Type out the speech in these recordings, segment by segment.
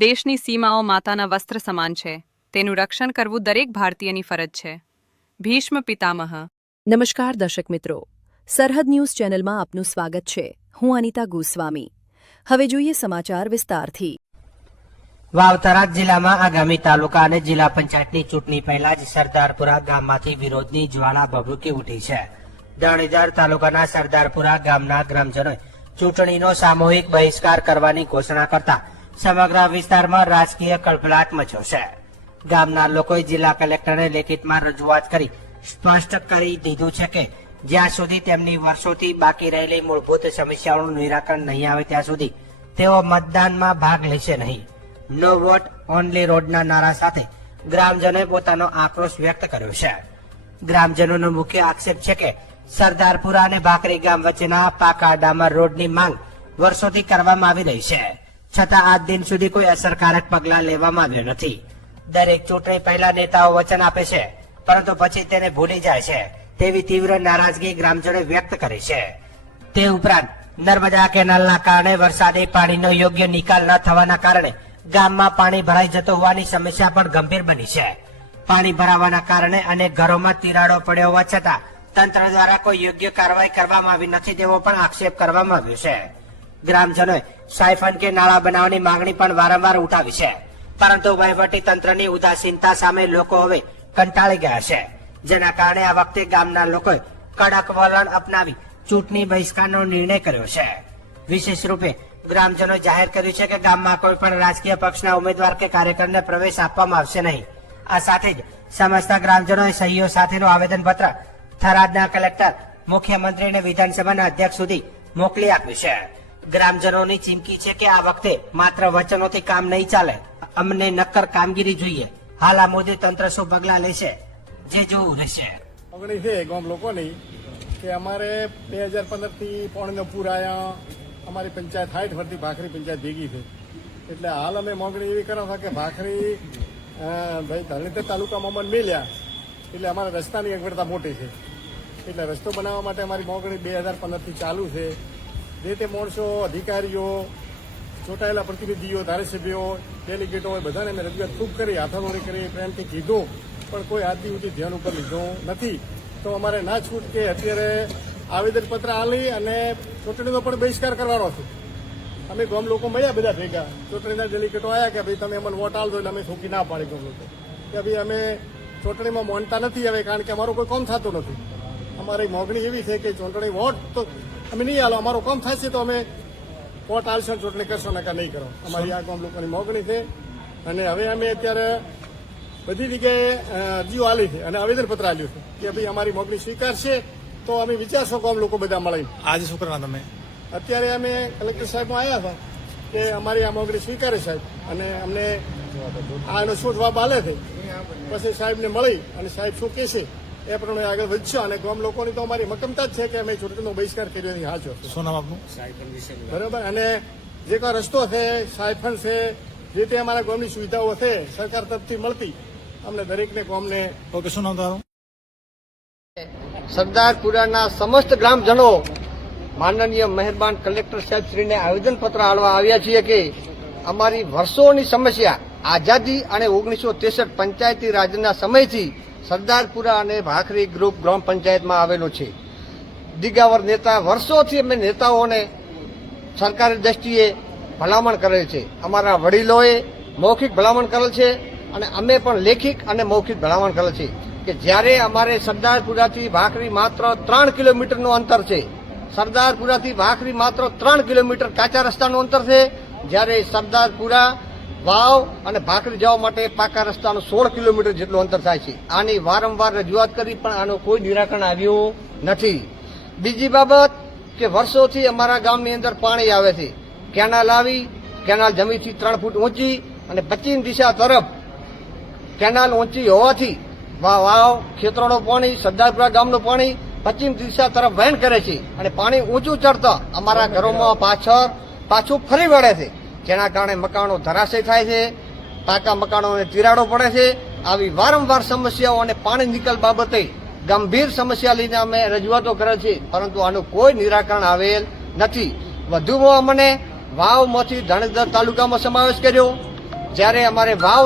દેશની સીમાઓ માતાના વસ્ત્ર સમાન છે. તેનું રક્ષણ કરવું દરેક ભારતીયની ફરજ છે. ભીષ્મ પિતામહ. નમસ્કાર દર્શક મિત્રો, સરહદ ન્યૂઝ ચેનલમાં આપનું સ્વાગત છે. હું અનિતા ગોસ્વામી. હવે જોઈએ સમાચાર વિસ્તારથી. વાવ-થરાદ જિલ્લામાં આગામી તાલુકા અને જિલ્લા પંચાયતની ચૂંટણી પહેલા જ સરદારપુરા ગામમાંથી વિરોધની જ્વાળા ભભૂકી ઉઠી છે. ધણીધર તાલુકાના સરદારપુરા ગામના ગ્રામજનોએ ચૂંટણીનો સામૂહિક બહિષ્કાર કરવાની ઘોષણા કરતા સમગ્ર વિસ્તારમાં રાજકીય કળભળાટ મચ્યો છે. ગામના લોકોએ જિલ્લા કલેક્ટરને લેખિતમાં રજૂઆત કરી સ્પષ્ટ કરી દીધું છે કે જ્યાં સુધી તેમની વર્ષોથી બાકી રહેલી મૂળભૂત સમસ્યાઓનું નિરાકરણ નહીં આવે ત્યાં સુધી તેઓ મતદાનમાં ભાગ લેશે નહીં. નો વોટ ઓનલી રોડના નારા સાથે ગ્રામજનોએ પોતાનો આક્રોશ વ્યક્ત કર્યો છે. ગ્રામજનોનો મુખ્ય આક્ષેપ છે કે સરદારપુરા અને ભાખરી ગામ વચ્ચેના પાકા ડામર રોડની માંગ વર્ષોથી કરવામાં આવી રહી છે, છતાં આજ દિન સુધી કોઈ અસરકારક પગલાં લેવામાં આવ્યો નથી. દરેક ચૂંટણી પહેલા નેતાઓ વચન આપે છે, પરંતુ પછી તેને ભૂલી જાય છે તેવી તીવ્ર નારાજગી ગ્રામજનોએ વ્યક્ત કરી છે. તે ઉપરાંત નર્મદા કેનાલના કારણે વરસાદી પાણીનો યોગ્ય નિકાલ ન થવાના કારણે ગામમાં પાણી ભરાઈ જતો હોવાની સમસ્યા પણ ગંભીર બની છે. પાણી ભરાવાના કારણે અનેક ઘરોમાં તિરાડો પડ્યો હોવા છતાં તંત્ર દ્વારા કોઈ યોગ્ય કાર્યવાહી કરવામાં આવી નથી તેવો પણ આક્ષેપ કરવામાં આવ્યો છે. ગ્રામજનોએ સાયફન કે નાળા બનાવવાની માંગણી પણ વારંવાર ઉઠાવી છે, પરંતુ વહીવટી તંત્રની ઉદાસીનતા સામે લોકો હવે કંટાળી ગયા છે, જેના કારણે આ વખતે ગામના લોકોએ કડક વલણ અપનાવી ચૂંટણી બહિષ્કારનો નિર્ણય કર્યો છે. વિશેષ રૂપે ગ્રામજનોએ જાહેર કર્યું છે કે ગામમાં કોઈ પણ રાજકીય પક્ષના ઉમેદવાર કે કાર્યકરને પ્રવેશ આપવામાં આવશે નહીં. આ સાથે જ સમસ્ત ગ્રામજનોએ સહીઓ સાથેનું આવેદનપત્ર થરાદના કલેક્ટર, મુખ્યમંત્રી અને વિધાનસભાના અધ્યક્ષ સુધી મોકલી આપ્યું છે. ગ્રામજનોની ચીમકી છે કે આ વખતે માત્ર વચનોથી કામ નહીં ચાલે, અમને નક્કર કામગીરી જોઈએ. હાલ આ મુદ્દે તંત્ર શું પગલાં લેશે જે જોવું રહેશે. માંગણી છે ગામ લોકોની કે અમારે 2015 થી પાણીનો પૂર આવ્યા, અમારી પંચાયત 60 વર્ષથી ભાખરી પંચાયત ભેગી છે, એટલે હાલ અમે માંગણી એવી કરવા કે ભાખરી ભાઈ ધરણીધર તાલુકામાં અમને મળ્યા એટલે અમારા રસ્તાની અગવડતા મોટી છે, એટલે રસ્તો બનાવવા માટે અમારી માંગણી 2015 થી ચાલુ છે. જે તે માણસો, અધિકારીઓ, ચૂંટાયેલા પ્રતિનિધિઓ, ધારાસભ્યો, ડેલિગેટો હોય બધાને અમે રજૂઆત ખૂબ કરી, હાથામોરી કરી, પ્રેમથી કીધું, પણ કોઈ આજ સુધી ધ્યાન ઉપર લીધું નથી. તો અમારે ના છૂટ કે અત્યારે આવેદનપત્ર આલી અને ચૂંટણીનો પણ બહિષ્કાર કરવાનો છે. અમે ગામ લોકો મળ્યા બધા ભેગા, ચૂંટણીના ડેલિગેટો આવ્યા કે ભાઈ તમે અમને વોટ આલજો, એટલે અમે થોકી ના પાડી ગામ લોકો કે ભાઈ અમે ચૂંટણીમાં માનતા નથી હવે, કારણ કે અમારું કોઈ કામ થતું નથી. અમારી માંગણી એવી છે કે ચૂંટણી વોટ તો અમે નહીં આલો, અમારું કામ થશે તો અમે વોટ આલશો, ચૂંટણી કરશો નકા નહીં કરો. અમારી આ ગામ લોકોની માંગણી છે. અને હવે અમે અત્યારે બધી જગ્યાએ અરજીઓ આલી છે અને આવેદનપત્ર આલ્યું છે કે ભાઈ અમારી માંગણી સ્વીકારશે તો અમે વિચારશો ગામ લોકો બધા મળીને. આજે શું કરવાના તમે? અત્યારે અમે કલેક્ટર સાહેબમાં આવ્યા હતા કે અમારી આ માંગણી સ્વીકારે સાહેબ, અને અમને આનો શું જવાબ આલે છે પછી સાહેબને મળી અને સાહેબ શું કહેશે એ પ્રમાણે આગળ વધશે. અને ગામ લોકોની તો અમારી મક્કમતા જ છે કે અમે ચૂંટણીનો બહિષ્કાર કર્યો નથી. હાચો. શું નામ આપનું? બરાબર. અને જે કોઈ રસ્તો છે, સાયફન છે, જે તે અમારા ગામની સુવિધાઓ છે સરકાર તરફથી મળતી અમને દરેકને ગામને. ઓકે, શું નામ તમારું? સરદારપુરાના સમસ્ત ગ્રામજનો માનનીય મહેરબાન કલેક્ટર સાહેબ શ્રીને આવેદનપત્ર આલવા આવ્યા છીએ કે અમારી વર્ષોની સમસ્યા આઝાદી અને 1963 પંચાયતી રાજના સમયથી સરદારપુરા અને ભાખરી ગ્રુપ ગ્રામ પંચાયતમાં આવેલું છે. દિગાવર નેતા વર્ષોથી અમે નેતાઓને સરકારી દ્રષ્ટિએ ભલામણ કરેલ છે. અમારા વડીલોએ મૌખિક ભલામણ કરેલ છે અને અમે પણ લેખિત અને મૌખિક ભલામણ કરેલ છે કે જ્યારે અમારે સરદારપુરાથી ભાખરી માત્ર 3 કિલોમીટરનું અંતર છે, સરદારપુરાથી ભાખરી માત્ર 3 કિલોમીટર કાચા રસ્તાનું અંતર છે, જ્યારે સરદારપુરા વાવ અને ભાખરી જવા માટે પાકા રસ્તાનું 16 કિલોમીટર જેટલું અંતર થાય છે. આની વારંવાર રજૂઆત કરી પણ આનું કોઈ નિરાકરણ આવ્યું નથી. બીજી બાબત કે વર્ષોથી અમારા ગામની અંદર પાણી આવે છે, કેનાલ આવી, કેનાલ જમીનથી 3 ફૂટ ઊંચી અને પશ્ચિમ દિશા તરફ કેનાલ ઊંચી હોવાથી વાવ, ખેતરોનું પાણી, સરદારપુરા ગામનું પાણી પશ્ચિમ દિશા તરફ વહેણ કરે છે અને પાણી ઊંચું ચડતા અમારા ઘરોમાં પાછું ફરી વળે છે, જેના કારણે મકાનો ધરાશય થાય છે, પાકા મકાનોને તિરાડો પડે છે. આવી વારંવાર સમસ્યાઓ અને પાણી નિકાલ બાબતે ગંભીર સમસ્યા લઈને અમે રજૂઆતો કરેલ છે, પરંતુ આનું કોઈ નિરાકરણ આવેલ નથી. વધુમાં અમને વાવમાંથી ધણીધર તાલુકામાં સમાવેશ કર્યો, જ્યારે અમારે વાવ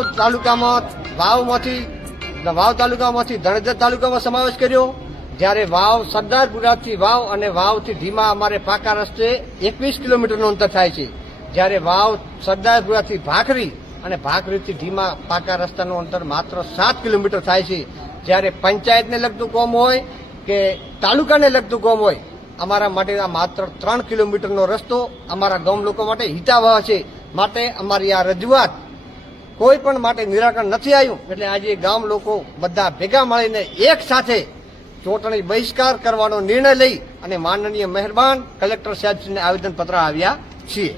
તાલુકામાંથી ધણેજર તાલુકામાં સમાવેશ કર્યો. જ્યારે વાવ સરદારપુરાથી વાવ અને વાવથી ધીમા અમારે પાકા રસ્તે 21 કિલોમીટરનું અંતર થાય છે. જ્યારે વાવ સરદારપુરાથી ભાખરી અને ભાખરીથી ધીમા પાકા રસ્તાનું અંતર માત્ર 7 કિલોમીટર થાય છે. જ્યારે પંચાયતને લગતું કામ હોય કે તાલુકાને લગતું કામ હોય, અમારા માટે આ માત્ર 3 કિલોમીટરનો રસ્તો અમારા ગામ લોકો માટે હિતાવહ છે. માટે અમારી આ રજૂઆત કોઈ પણ માટે નિરાકરણ નથી આવ્યું. એટલે આજે ગામ લોકો બધા ભેગા મળીને એક સાથે ચૂંટણી બહિષ્કાર કરવાનો નિર્ણય લઈ અને માનનીય મહેરબાન કલેક્ટર સાહેબશ્રીને આવેદનપત્ર આવ્યા છીએ.